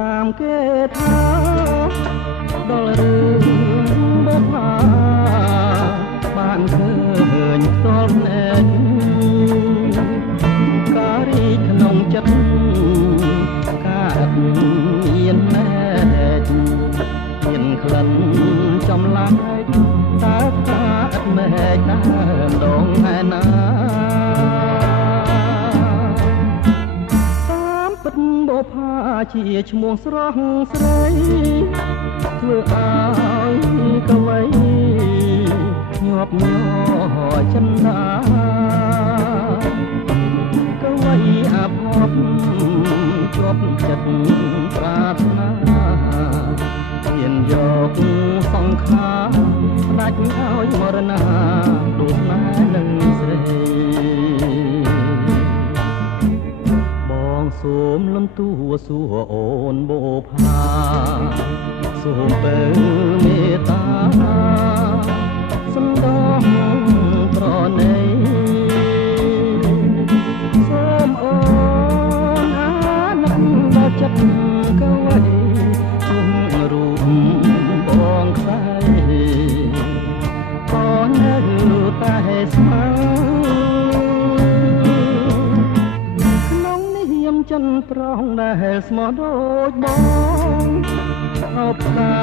តាមគេថាដល់រឿងបុប្ផាបានឃើញផ្ទាល់ភ្នែកការីក្នុងចិត្តកាត់មានណែកមានក្លិនចំឡាយតើកាត់ណែកដើមដងឯណាតាមពិតបុប្ផាជាឈ្មោះស្រស់ស្រីធ្វើឲ្យកវីញាប់ញ័រចិនដាកវីអាភពជាប់ចិត្តប្រាថ្នាហ៊ានយកសង្ខារផ្ដាច់ឲ្យមរណាដួលណែនឹងស្រីបងសូមលំទួសួរអូនបុប្ផាសូមបើមេត្តាសំដងប្រណីសូមអូនអាណិតដល់ចិត្តកវីជុំរូបបងខ្សែបងនៅតែស្មើក្នុងនាមចិនប្រងដែលស្មោះដូចបងអបតា